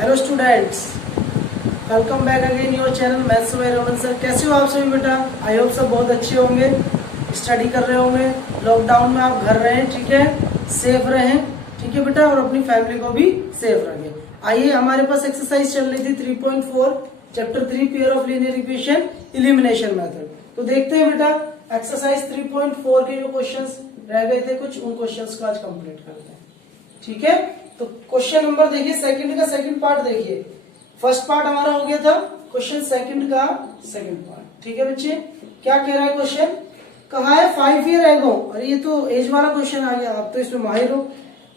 Hello students, welcome back again your channel maths by Raman sir. कैसे हो आप सभी बेटा? आई होप सब बहुत अच्छे होंगे, स्टडी कर रहे होंगे। लॉकडाउन में आप घर रहें, ठीक है, सेफ रहें, ठीक है बेटा, और अपनी फैमिली को भी सेफ रखें। आइए, हमारे पास एक्सरसाइज चल रही थी 3.4 chapter 3 pair of linear equation elimination method. तो देखते हैं बेटा, एक्सरसाइज 3.4 के जो क्वेश्चंस रह गए थे कुछ, उन क्वेश्चंस को आज कंप्लीट करते हैं, ठीक है। तो क्वेश्चन नंबर देखिए, सेकंड का सेकंड पार्ट देखिए। फर्स्ट पार्ट हमारा हो गया था, क्वेश्चन सेकंड का सेकंड पार्ट, ठीक है बच्चे। क्या कह रहा है क्वेश्चन? कहा है 5 ईयर एगो, अरे ये तो एज वाला क्वेश्चन आ गया, आप तो इसमें माहिर हो।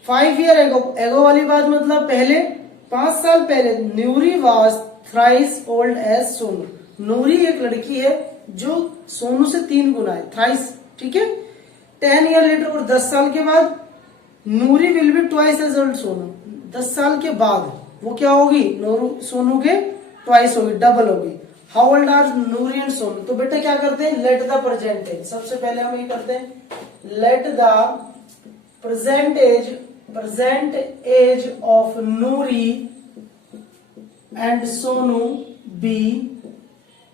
5 ईयर एगो, एगो वाली बात मतलब पहले, 5 साल पहले, Noori was thrice old as Sonu. Noori एक लड़की है जो सोनू से 3 गुना है, थ्राइस, ठीक है। 10 ईयर लेटर, और 10 साल के बाद Noori will be twice as old Sonu. 10 साल के बाद वो क्या होगी? सोनू के ट्वाइस होगी, डबल होगी। How old are Noori and Sonu? तो बेटा क्या करते हैं, लेट द प्रेजेंटेज। सबसे पहले हम ये करते हैं, let the present age of Noori and Sonu be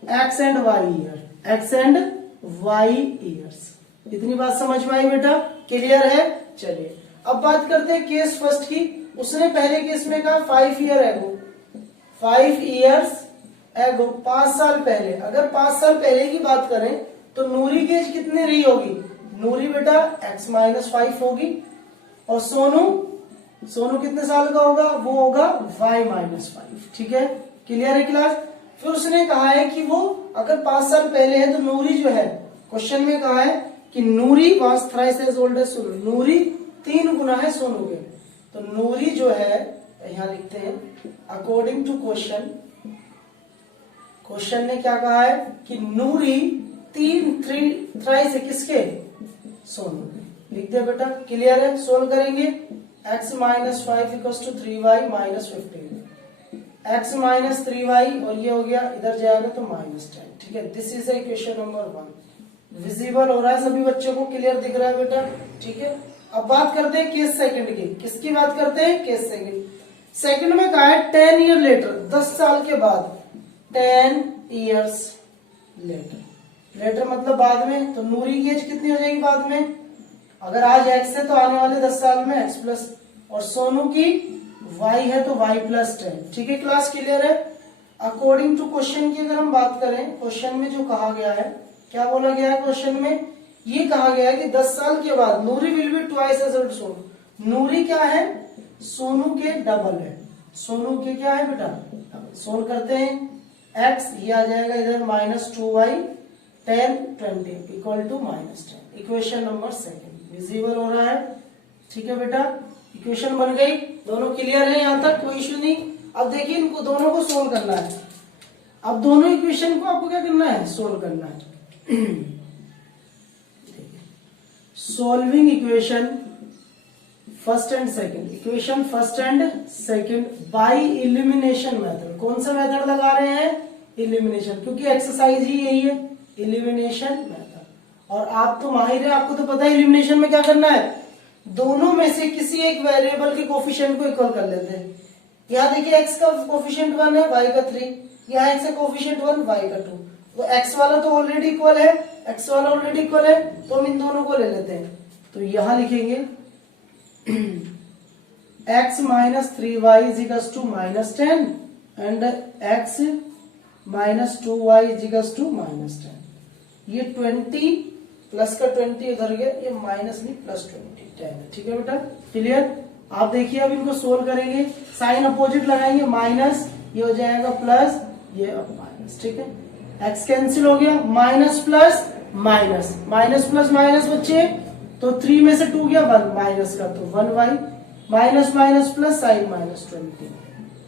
x and y year, x and y years. इतनी बात समझ में आई बेटा? क्लियर है? चलिए अब बात करते हैं केस फर्स्ट की। उसने पहले केस में कहा 5 ईयर एगो, 5 ईयर्स एगो, 5 साल पहले। अगर 5 साल पहले की बात करें तो नूरी की एज कितनी रही होगी? नूरी बेटा x-5 होगी, और सोनू कितने साल का होगा? वो होगा y-5, ठीक है। क्लियर है क्लास? फिर उसने कहा है कि वो अगर 5 साल पहले है तो नूरी जो है, क्वेश्चन में कहा है कि Noori was thrice as old as Sonu, Noori 3 गुना है सोनू के। तो नूरी जो है, यहां लिखते हैं, अकॉर्डिंग टू क्वेश्चन ने क्या कहा है कि नूरी 3 थ्राइस है किसके? सोनू के। लिख दिया बेटा? क्लियर है? सोल्व करेंगे। x-5 equals to 3y-15, x-3y, और ये हो गया, इधर जाएगा तो -10, ठीक है। This is equation number 1। Visible हो रहा है सभी बच्चों को? क्लियर दिख रहा है बेटा? ठीक है। अब बात करते हैं केस सेकंड की। किसकी बात करते हैं? Case second. सेकंड में कहा है 10 ईयर लेटर, 10 साल के बाद, 10 ईयर्स लेटर मतलब बाद में। तो नूरी की एज कितनी हो जाएगी बाद में? अगर आज x है तो आने वाले 10 साल में x प्लस, और सोनू की y है तो y+10, ठीक है क्लास? क्लियर है? अकॉर्डिंग टू क्वेश्चन की अगर हम बात करें, क्वेश्चन में जो कहा गया है, क्या बोला गया है क्वेश्चन में? ये कहा गया है कि 10 साल के बाद Noori will be twice as old Sonu. Noori क्या है? सोनू के डबल है। सोनू के क्या है बेटा? सोल्व करते हैं। x ये आ जाएगा इधर -2y 10 20 equal to -10। Equation number second visible हो रहा है, ठीक है बेटा? इक्वेशन बन गई। दोनों क्लियर है? यहां तक कोई इश्यू नहीं। अब देखिए, इनको दोनों को सोल्व करना है। अब दोनों इक्वेशन को आपको क्या करना है? सोल्व करना है। Solving equation first and second, equation first and second by elimination method. कौन सा मेथड लगा रहे हैं? एलिमिनेशन, क्योंकि एक्सरसाइज ही यही है, एलिमिनेशन मेथड। और आप तो माहिर है, आपको तो पता है एलिमिनेशन में क्या करना है, दोनों में से किसी एक वेरिएबल के कोफिशिएंट को इक्वल कर लेते हैं। यहाँ देखिए x का कोफिशिएंट 1 है, y का 3, यहाँ x का कोफिशिएंट 1, y का 2। तो x वाला तो ऑलरेडी इक्वल है, x वाला ऑलरेडी इक्वल है, तो हम इन दोनों को ले लेते हैं। तो यहां लिखेंगे x-3y equals to -10 and x-2y equals to -10। ये 20 प्लस का 20 उधर गया, ये माइनस नहीं +20 10, ठीक है बेटा? क्लियर? आप देखिए, अब इनको सोल्व करेंगे, साइन अपोजिट लगाएंगे, माइनस, ये हो जाएगा प्लस, ये अब माइनस, ठीक है। x कैंसिल हो गया, minus plus minus, minus plus minus बच्चे, तो 3 में से 2 गया 1, माइनस का तो 1y, minus minus plus sign -20,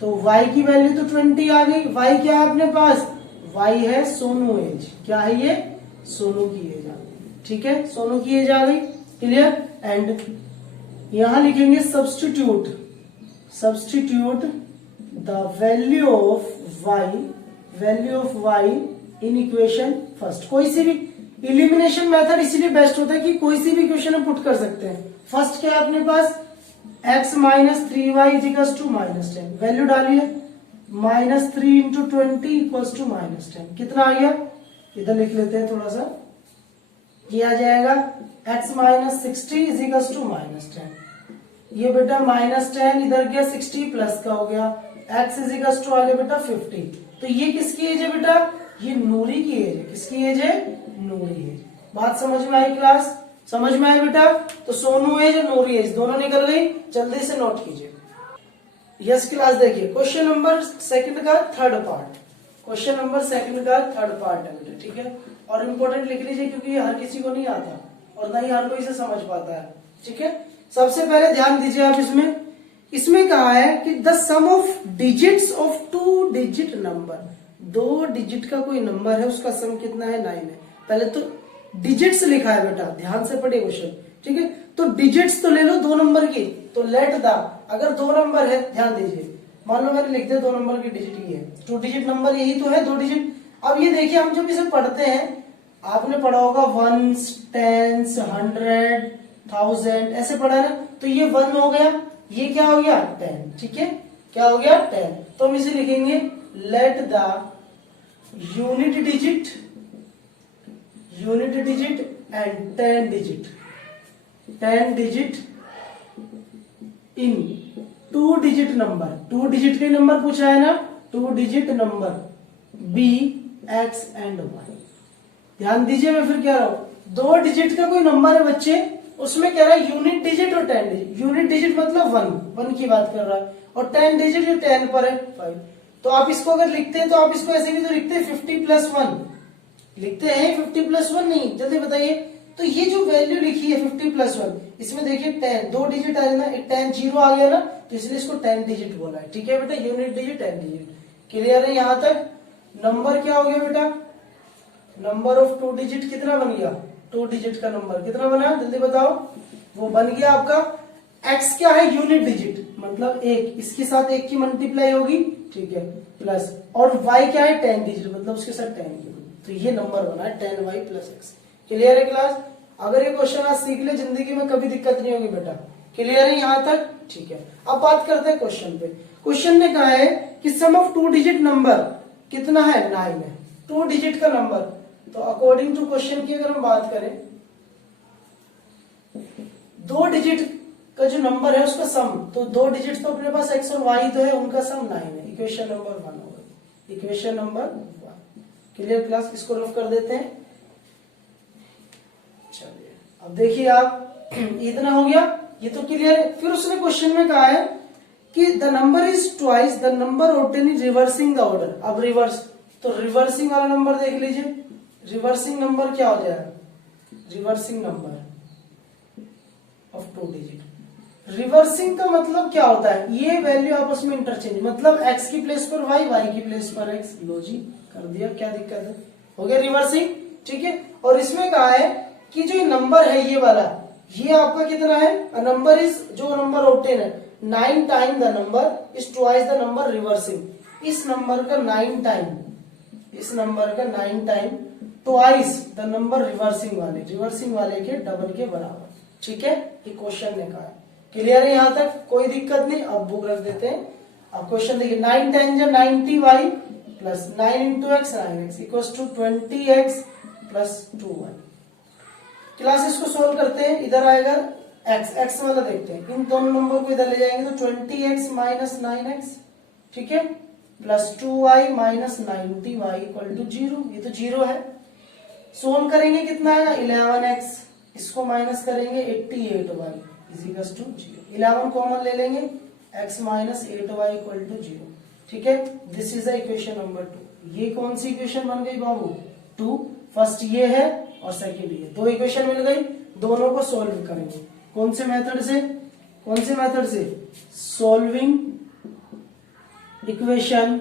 तो y की वैल्यू तो 20 आ गई। y क्या है अपने पास? y है सोनू एज। क्या है ये? सोनू की एज आ गई, ठीक है? सोनू की एज आ गई। क्लियर? एंड यहां लिखेंगे substitute the value of y in equation first. कोई सी भी एलिमिनेशन मेथड इसीलिए बेस्ट होता है कि कोई सी भी इक्वेशन हम पुट कर सकते हैं। फर्स्ट क्या है अपने पास? x minus 3y equals to -10, value डालिए, -3 इंटू 20 इक्वल्स टू -10, कितना आ गया, इधर लिख लेते हैं थोड़ा सा, ये आ जाएगा x माइनस 60 इजिकल्स टू -10, ये बेटा -10 इधर गया 60 प्लस का हो गया, x इजिकल्स टू आ गया बेटा 50। तो ये किसकी एज है बेटा, ये नूरी की एज है, किसकी एज है, नूरी एज। बात समझ में आई क्लास, समझ में आई बेटा। तो सोनू एज और नूरी एज दोनों निकल गई, जल्दी से नोट कीजिए। यस क्लास देखिए, क्वेश्चन नंबर सेकंड का third part, question number second का थर्ड पार्ट है बेटा, ठीक है। और इम्पोर्टेंट लिख लीजिए क्योंकि ये हर किसी को नहीं आता और ना ही हर कोई इसे समझ पाता है, ठीक है। सबसे पहले ध्यान दीजिए आप इसमें कहा है कि the sum of digits of 2 digit number, 2 digit का कोई नंबर है उसका सम कितना है, 9 है। पहले तो डिजिट्स लिखा है बेटा, ध्यान से पढ़िए क्वेश्चन, ठीक है। तो डिजिट्स तो ले लो 2 नंबर की, तो लेट द, अगर 2 नंबर है, ध्यान दीजिए, मान लो मैंने लिख दिया 2 नंबर की डिजिट ये है, 2 डिजिट नंबर यही तो है 2 डिजिट। अब ये देखिए हम जब इसे पढ़ते हैं, आपने पढ़ा होगा वंस, टेंस, 100, 1000 ऐसे पढ़ा है ना, तो ये 1 हो गया, ये क्या हो गया 10, ठीक है, क्या हो गया 10। तो हम इसे लिखेंगे let the unit digit and 10 digit in 2 digit number, 2 digit के नंबर पूछा है ना, 2 digit number be, x and y. ध्यान दीजिए मैं फिर कह रहा हूं 2 डिजिट का कोई नंबर है बच्चे, उसमें कह रहा है यूनिट डिजिट और 10 डिजिट। यूनिट डिजिट मतलब 1 की बात कर रहा है, और 10 डिजिट जो 10 पर है 5। तो आप इसको अगर लिखते हैं तो आप इसको ऐसे भी तो लिखते हैं 50 प्लस 1 लिखते हैं, 50 प्लस 1 नहीं, जल्दी बताइए। तो ये जो वैल्यू लिखी है 50 प्लस 1, इसमें देखिए 10 2 डिजिट आ ना, एक 10 जीरो आ गया ना, तो इसलिए इसको 10 डिजिट बोला है, ठीक है बेटा, यूनिट डिजिट 10 डिजिट। क्लियर है यहां तक। नंबर क्या हो गया बेटा, नंबर ऑफ 2 डिजिट कितना बन गया, 2 डिजिट का नंबर कितना बना, जल्दी बताओ। वो बन गया आपका, x क्या है, यूनिट डिजिट मतलब 1, इसके साथ 1 की मल्टीप्लाई होगी, ठीक है, प्लस, और y क्या है 10 डिजिट मतलब उसके साथ 10 की, तो ये नंबर बना है 10y प्लस x। क्लियर है क्लास। अगर ये क्वेश्चन आज सीख ले, जिंदगी में कभी दिक्कत नहीं होगी बेटा। क्लियर है यहां तक, ठीक है। अब बात करते हैं क्वेश्चन पे। क्वेश्चन ने कहा है कि सम ऑफ 2 डिजिट नंबर कितना है, 9 है, 2 डिजिट का नंबर। तो अकॉर्डिंग टू क्वेश्चन की अगर हम बात करें, 2 डिजिट का जो नंबर है उसका सम, तो 2 डिजिट तो अपने पास x और y तो है, उनका सम 9 है। इक्वेशन नंबर 1 होगा, इक्वेशन नंबर 1। क्लियर क्लास, इसको रफ कर देते हैं। चलिए अब देखिए आप, इतना हो गया, ये तो क्लियर है। फिर उसने क्वेश्चन में कहा है कि the number is twice the number obtain in reversing the order. अब रिवर्स, तो रिवर्सिंग वाला नंबर देख लीजिए, रिवर्सिंग नंबर क्या हो जाएगा, reversing number of 2 digit. Reversing का मतलब क्या होता है, ये वैल्यू आपस में इंटरचेंज, मतलब x की प्लेस पर y, y की प्लेस पर x, लो जी कर दिया, क्या दिक्कत है, हो गया रिवर्सिंग, ठीक है। और इसमें कहा है कि जो नंबर है ये वाला, ये आपका कितना है, नंबर इज, जो नंबर ऑब्टेन है 9 time the number is twice the number reversing. इस नंबर का 9 टाइम, इस नंबर का 9 time twice the number reversing वाले के डबल के बराबर, ठीक है, ये क्वेश्चन ने कहा है। क्लियर है यहां तक, कोई दिक्कत नहीं। अब बुक रख देते हैं। अब क्वेश्चन देखिए, 9 10 जा 90y plus 9 into x 9x equals to 20x plus 2y। Class इसको सोल्व करते हैं, इधर आएगा x वाला देखते हैं, इन दोनों नंबर को इधर ले जाएंगे तो 20x माइनस 9x, ठीक है, plus 2y minus 90y equal to 0। ये तो 0 है। सोल्व करेंगे कितना आएगा 11x, इसको माइनस करेंगे 88y is equal to 0। 11 common ले लेंगे, x minus 8y equal to 0, ठीक है। This is the equation number 2। ये कौन सी इक्वेशन बन गई बाबू, 2। फर्स्ट ये है और सेकंड ये, 2 इक्वेशन मिल गई। दोनों को सोल्व करेंगे, कौन से मेथड से, कौन से मेथड से, solving equation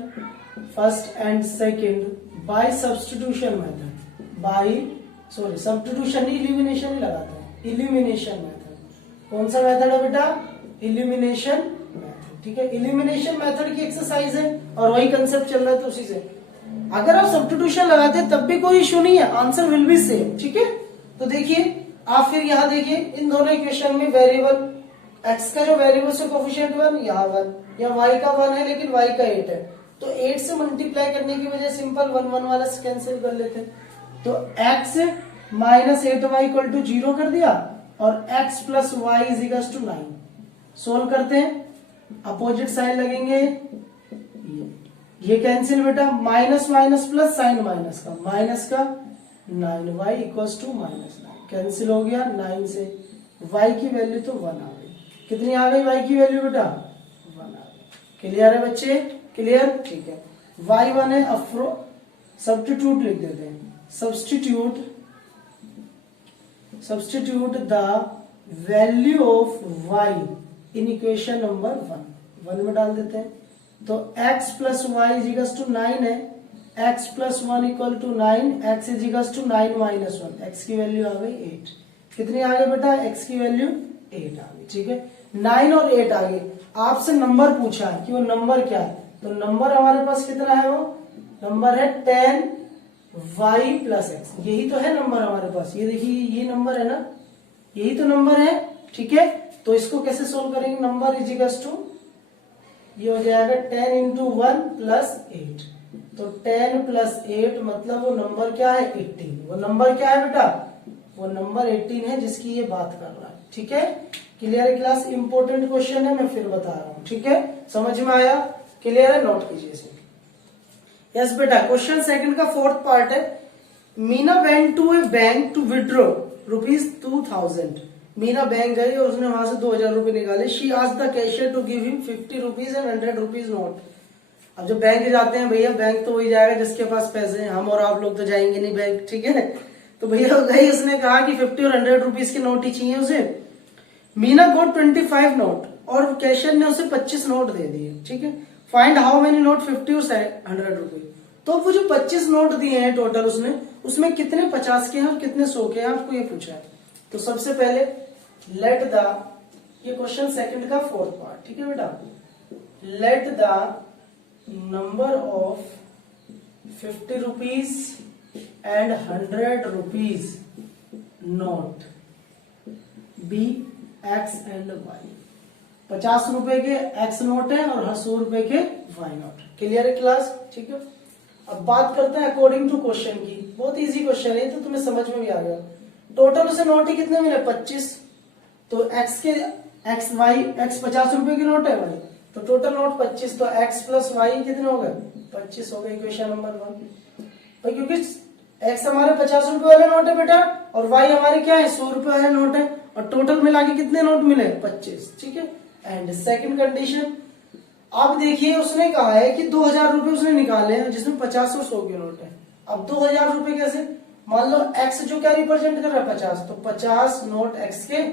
first and second by substitution method, by sorry substitution नहीं, इलिमिनेशन ही लगाते हैं, इलिमिनेशन मेथड। कौन सा मेथड है बेटा, इलिमिनेशन मेथड, ठीक है। इलिमिनेशन मेथड की एक्सरसाइज है और वही कंसेप्ट चल रहा है, तो उसी से अगर आप सब्स्टिट्यूशन लगाते हैं तब भी कोई इशू नहीं है, आंसर विल बी सेम, ठीक है। तो देखिए आप फिर यहां देखिए, इन दोनों इक्वेशन में वेरिएबल x का जो वेरिएबल से कोफिशिएंट 1, यहाँ 1, यहाँ y का 1 है लेकिन y का 8 है, तो 8 से मल्टीप्लाई करने की वजह सिंपल 1 1 वाला कैंसिल कर लेते हैं, तो x minus 8y equal to 0 कर दिया और x plus y is equal to 9। Solve करते हैं, अपोजिट साइन लगेंगे, ये कैंसिल बेटा, minus minus plus sign minus का 9y इक्वल्स टू -9 कैंसिल हो गया, 9 से y की वैल्यू तो 1 आ गई। कितनी आ गई y की वैल्यू बेटा? 1 आ गई। क्लियर है बच्चे? क्लियर, ठीक है। y1 है, अब सब्स्टिट्यूट लिख देते हैं, substitute the value of y in equation number 1 में डाल देते हैं, तो x plus y is equal to 9 है, x plus 1 equal to 9, x is equal to 9 minus 1, x की वैल्यू आ गई 8। कितनी आ गई बेटा? x की वैल्यू 8 आ गई, ठीक है। 9 और 8 आ गई। आपसे नंबर पूछा है कि वो नंबर क्या है, तो नंबर हमारे पास कितना है? वो नंबर है 10y प्लस x, यही तो है नंबर हमारे पास। ये देखिए, ये नंबर है ना, यही तो नंबर है, ठीक है। तो इसको कैसे सोल्व करेंगे? नंबर इज इक्वल टू, ये हो जाएगा 10 इंटू 1 प्लस 8, तो 10 प्लस 8 मतलब वो नंबर क्या है? 18। वो नंबर क्या है बेटा? वो नंबर 18 है जिसकी ये बात कर रहा है, ठीक है। क्लियर है क्लास? इंपॉर्टेंट क्वेश्चन है, मैं फिर बता रहा हूं, ठीक है। समझ में आया? क्लियर है? नोट कीजिए इसे। यस बेटा, क्वेश्चन सेकंड का फोर्थ पार्ट है। Meena went to a bank to withdraw ₹2000। Meena bank गई और उसने वहां से 2000 रुपए निकाले। She asked the cashier to give him 50 rupees and 100 rupees note. अब जब बैंक जाते हैं भैया, बैंक तो वही जाएगा जिसके पास पैसे हैं, हम और आप लोग तो जाएंगे नहीं बैंक, ठीक है। तो भैया गई, उसने कहा कि 50 और 100 रुपीज के नोट ही चाहिए उसे। मीना गॉट 25 नोट और कैशियर ने उसे 25 नोट दे दिए, ठीक है। फाइंड हाउ मेनी नोट 50 और 100 रुपीज। तो वो जो 25 नोट दिए हैं टोटल उसने, उसमें कितने 50 के हैं और कितने 100 के हैं, आपको ये पूछा है। तो सबसे पहले लेट द, ये क्वेश्चन सेकंड का फोर्थ पार्ट, ठीक है बेटा। Let the number of 50 rupees and 100 rupees note be x and y. 50 रुपए के एक्स नोट है और 100 रुपए के वाई नोट। क्लियर है क्लास? ठीक है। अब बात करते हैं अकॉर्डिंग टू क्वेश्चन की। बहुत इजी क्वेश्चन है, तो तुम्हें समझ में भी आ गया। टोटल उसे नोट ही कितने मिले? 25। तो एक्स 50 रुपए की नोट है भाई, तो टोटल नोट 25, तो x प्लस वाई कितने हो गए? 25 हो गए। इक्वेशन नंबर 1 भाई, क्योंकि x हमारे 50 रुपए वाले नोट है बेटा और y हमारे क्या है? 100 रुपए वाले नोट है, और टोटल मिला के कितने नोट मिले? 25, ठीक है। एंड सेकंड कंडीशन, अब देखिए उसने कहा है कि 2000 रुपए उसने निकाले हैं जिसमें 50 और 100 के नोट है। अब 2000 रुपए कैसे? मान लो x जो क्या रिप्रेजेंट कर रहा है? 50, तो 50 नोट x के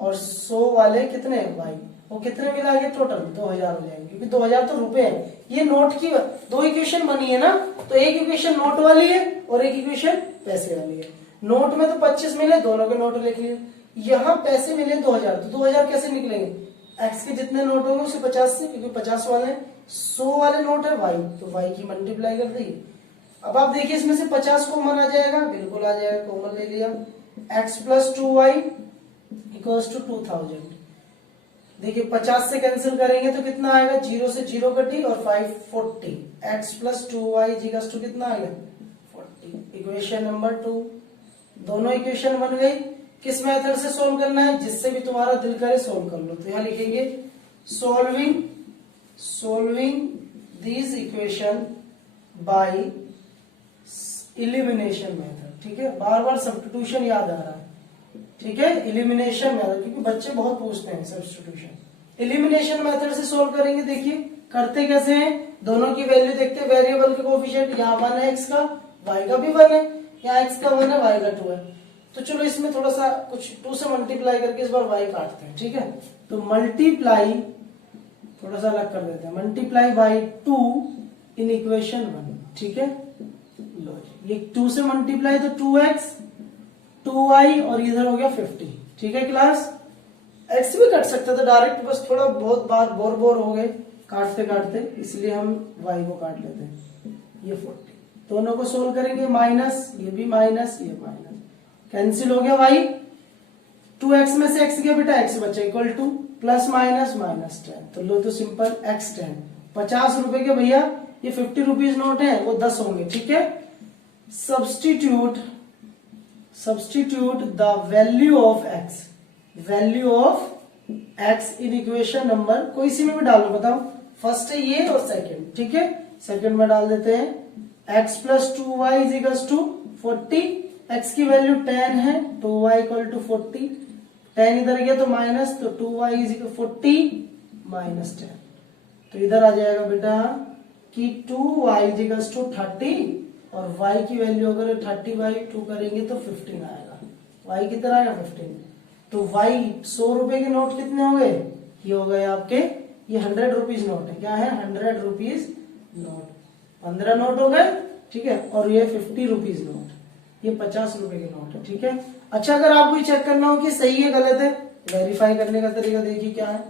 और 100 वाले कितने? y। वो कितने मिलाएंगे? टोटल 2000 हो जाएंगे, क्योंकि 2000 तो रुपए हैं। ये नोट की दो इक्वेशन बनी है ना, तो एक इक्वेशन नोट वाली है और एक इक्वेशन पैसे वाली है। नोट में तो 25 मिले, दोनों के नोट लिख लिए। यहाँ पैसे मिले 2000, तो 2000 कैसे निकलेंगे? x के जितने नोट होंगे उसे 50 से, क्योंकि 50 वाले 100 वाले नोट है y, तो y की मल्टीप्लाई कर दी। अब आप देखिए इसमें से 50 कॉमन आ जाएगा, बिल्कुल आ जाएगा, कॉमन ले लिया। x plus 2y equals to 2000। देखिए 50 से कैंसिल करेंगे तो कितना आएगा? 0 से 0 कटी और 5 40। x plus 2y equals to कितना आएगा? 40। Equation number 2। दोनों इक्वेशन बन गई। किस मेथड से सोल्व करना है? जिससे भी तुम्हारा दिल करे सोल्व कर लो। तो यहां लिखेंगे solving this equation by elimination method, ठीक है। बार बार सब्स्टिट्यूशन याद आ रहा है, ठीक है। एलिमिनेशन मेथड, क्योंकि बच्चे बहुत पूछते हैं सब्स्टिट्यूशन। एलिमिनेशन मेथड से सोल्व करेंगे। देखिए करते कैसे हैं? दोनों की वैल्यू देखते हैं, वेरिएबल के कोएफिशिएंट। यहाँ 1 है x का, y का भी 1 है, यहाँ x का 1 है, y का 2 है। तो चलो इसमें थोड़ा सा कुछ 2 से मल्टीप्लाई करके इस बार y काटते हैं, ठीक है। तो मल्टीप्लाई, थोड़ा सा अलग कर देते हैं, मल्टीप्लाई बाई 2 इन इक्वेशन 1, ठीक है। लो ये 2 से मल्टीप्लाई तो 2x 2y और इधर हो गया 50, ठीक है क्लास। x भी कट सकते थे डायरेक्ट, बस थोड़ा बहुत बार बोर हो गए काटते काटते, इसलिए हम y को काट लेते हैं। ये 40, दोनों को सोल्व करेंगे। माइनस, ये भी माइनस, ये माइनस, कैंसिल हो गया y। 2x में से x गया बेटा, x बचा equal two plus minus minus 10, तो लो तो सिंपल x 10। 50 रुपए के भैया ये 50 रुपीज नोट है, वो 10 होंगे, ठीक है। Substitute the value of x in equation number, कोई सी में भी डालो, बताओ, फर्स्ट है ये और सेकंड, ठीक है। सेकंड में डाल देते हैं x plus 2y is equals to 40, x की वैल्यू 10 है, 2y इक्वल टू 40, 10 इधर गया तो माइनस, तो 2y इज इक्वल 40 माइनस 10, तो इधर आ जाएगा बेटा कि 2y इज इक्वल्स टू 30, और y की वैल्यू अगर 30/2 करेंगे तो 15 आएगा, y कितना आएगा 15, तो y 100 रुपए के नोट कितने हो गए, ये हो गए आपके, ये 100 रुपीज नोट है, क्या है 100 रुपीज नोट, 15 नोट हो गए, ठीक है, और ये 50 रुपीज नोट, ये 50 रुपए के नोट है, ठीक है। अच्छा, अगर आपको ये चेक करना हो कि सही है गलत है, वेरीफाई करने का तरीका देखिए क्या है।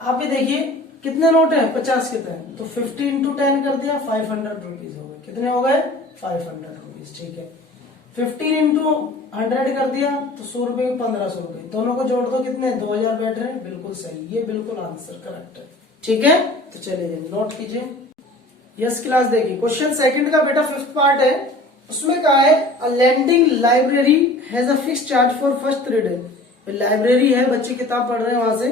आप ये देखिए कितने नोट है, 50 कितने, तो 50 इंटू 10 कर दिया, 500 रुपीज हो गए, कितने हो गए 500 रुपीज, ठीक है। 15 इंटू 100 कर दिया तो 100 रुपए के 1500 रुपए, दोनों को जोड़ दो कितने 2000 बैठ रहे हैं, बिल्कुल सही, ये बिल्कुल आंसर करेक्ट है, ठीक है। तो चलिए नोट कीजिए। यस क्लास देखिए, क्वेश्चन सेकंड का बेटा 5th पार्ट है, उसमें कहा है a lending library has a fix charge for first 3 days. Library है, बच्चे किताब पढ़ रहे हैं वहां से,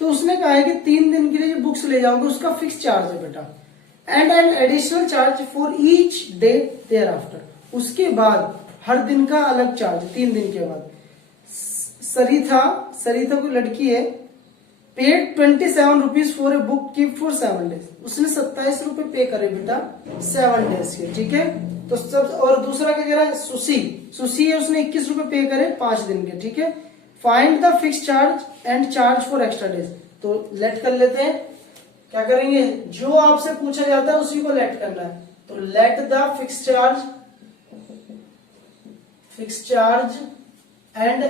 तो उसने कहा है कि 3 दिन के लिए जो बुक्स ले जाओगे उसका फिक्स चार्ज है बेटा, and an additional charge for each day thereafter, उसके बाद हर दिन का अलग चार्ज 3 दिन के बाद। सरिता कोई लड़की है, paid 27 rupees for a book keep for 7 days, उसने 27 रुपए पे करे बेटा 7 डेज के, ठीक है। तो सब, और दूसरा क्या कह रहा है, सुशी है, उसने 21 रुपए पे करे 5 दिन के, ठीक है। Find the fix charge and charge for extra days, तो लेट कर लेते हैं, क्या करेंगे, जो आपसे पूछा जाता है उसी को लेट करना है, तो let the fix charge and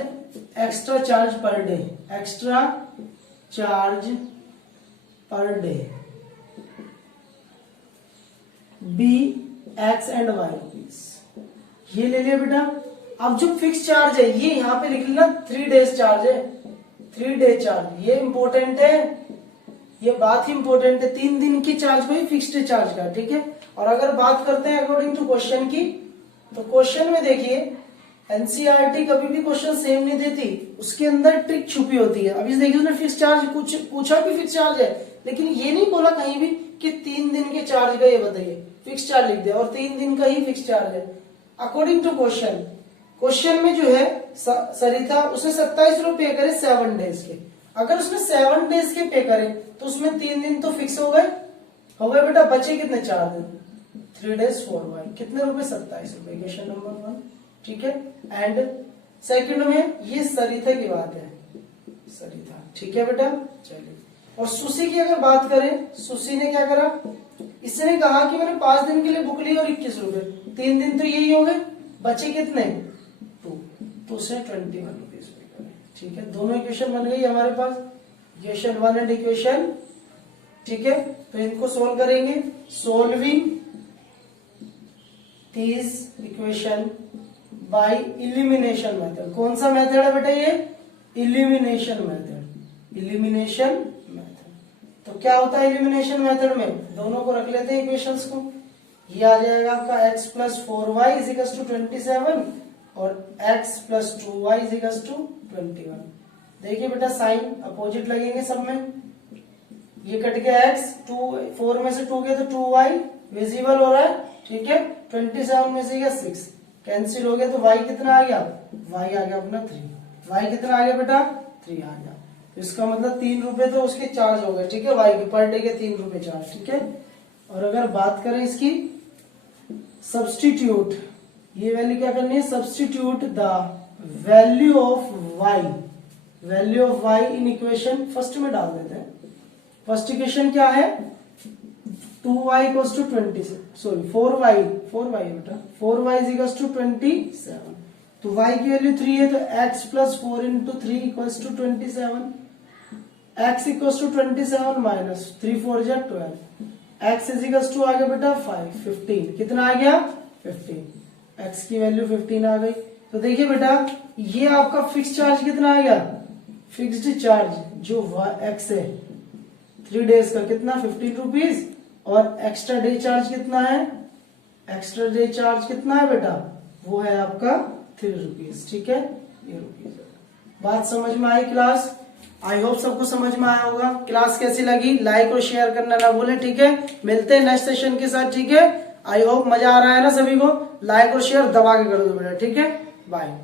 extra charge per day, extra charge per day be x and y rupees, ये ले लिया बेटा। अब जो फिक्स चार्ज है ये यहाँ पे लिख लेना 3 डेज चार्ज है, 3 डेज चार्ज, ये इंपॉर्टेंट है, ये बात ही इंपॉर्टेंट है, 3 दिन की चार्ज को ही फिक्स्ड चार्ज का, ठीक है। और अगर बात करते हैं अकॉर्डिंग टू क्वेश्चन की, तो क्वेश्चन में देखिए एनसीईआरटी कभी भी क्वेश्चन सेम नहीं देती, उसके अंदर ट्रिक छुपी होती है। अभी देखिए उसने फिक्स चार्ज कुछ पूछा भी फिक्स चार्ज है, लेकिन ये नहीं बोला कहीं भी कि 3 दिन के चार्ज का ये बताइए, फिक्स चार्ज लिख दिया और 3 दिन का ही फिक्स चार्ज है अकॉर्डिंग टू क्वेश्चन में जो है सरिता उसने 27 रुपए पे करे 7 डेज के, अगर उसने 7 डेज के पे करे तो उसमें 3 दिन तो फिक्स हो गए बेटा, बचे कितने 4 दिन, 3 डेज 4 बाई कितने रुपए 27 रुपए, क्वेश्चन नंबर 1, ठीक है। एंड सेकंड में ये सरिता की बात है, सरिता, ठीक है बेटा। चलिए, और सुशी की अगर बात करें, सुशी ने क्या करा, इसने कहा कि मैंने 5 दिन के लिए बुक ली और 21 रुपए, 3 दिन तो यही हो गए, बचे कितने 2, तो उसने 21 रुपीज पे करे, ठीक है। दोनों इक्वेशन बन गई हमारे पास, इक्वेशन 1 एंड इक्वेशन, ठीक है। तो इनको सोल्व करेंगे, solving this equation by elimination method, कौन सा मेथड है बेटा ये, इलिमिनेशन मेथड, इलिमिनेशन मेथड। तो क्या होता है इलिमिनेशन मेथड में, दोनों को रख लेते हैं इक्वेशंस को, ये आ जाएगा आपका x plus 4y is equal to 27 और x plus 2y is equal to 21। देखिए बेटा साइन अपोजिट लगेंगे सब में, ये कट गया x, 4 में से 2 गया तो 2y विजिबल हो रहा है, ठीक है। 27 में से गया 6 कैंसिल हो गया, तो y कितना आ गया, y आ गया अपना 3, y कितना आ गया बेटा 3 आ गया, तो इसका मतलब 3 रुपए तो उसके चार्ज हो गए, ठीक है, y के पर डे के 3 रुपए चार्ज, ठीक है। और अगर बात करें इसकी सब्स्टिट्यूट, ये वैल्यू क्या करनी है, substitute the value of y in equation first में डाल देते हैं। फर्स्ट इक्वेशन क्या है, 2y equals to 20, sorry 4y बेटा, 4y इज इक्वल्स टू 27, तो y की वैल्यू 3 है, तो x plus 4 into 3 equals to 27, x equals to 27 minus 3 4 जा 12, x इज इक्वल्स टू आ गया बेटा 5 15, कितना आ गया 15, x की वैल्यू 15 आ गई। तो देखिए बेटा, ये आपका फिक्स चार्ज कितना आ गया, फिक्स्ड चार्ज जो एक्स है 3 डेज का कितना 15 रुपीज, और एक्स्ट्रा डे चार्ज कितना है, एक्स्ट्रा डे चार्ज कितना है बेटा, वो है आपका 3 रुपीज। ठीक है, ये रुपीज। बात समझ में आई क्लास? आई होप सबको समझ में आया होगा। क्लास कैसी लगी लाइक और शेयर करना ना भूलें। ठीक है, मिलते हैं नेक्स्ट सेशन के साथ। ठीक है, आई होप मजा आ रहा है ना सभी को। लाइक और शेयर दबा के कर दो बेटा। ठीक है, बाय।